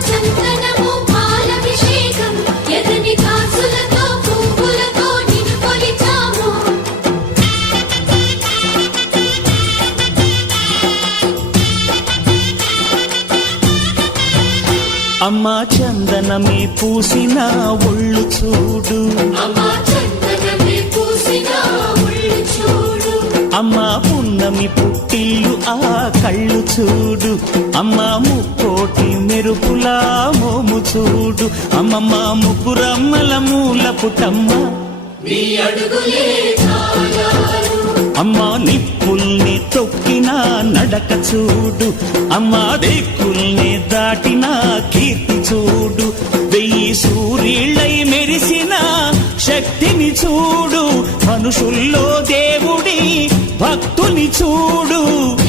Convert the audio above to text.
అమ్మా చందనమే పూసిన ఒళ్ళు చూడు, అమ్మా పున్నమి పుట్టిల్లు ఆ కళ్ళు చూడు, అమ్మా ముక్కోటి మెరుపులా మోము చూడు, అమ్మమ్మ ముగ్గురమ్మల మూల పుటమ్మ అమ్మా నిప్పుల్ని తొక్కిన నడక చూడు, అమ్మా దిక్కుల్ని దాటిన కీర్తి చూడు, 1000 సూర్యుళ్ళై మెరిసిన శక్తిని చూడు, మనుషుల్లో దేవుడి భక్తుని చూడు.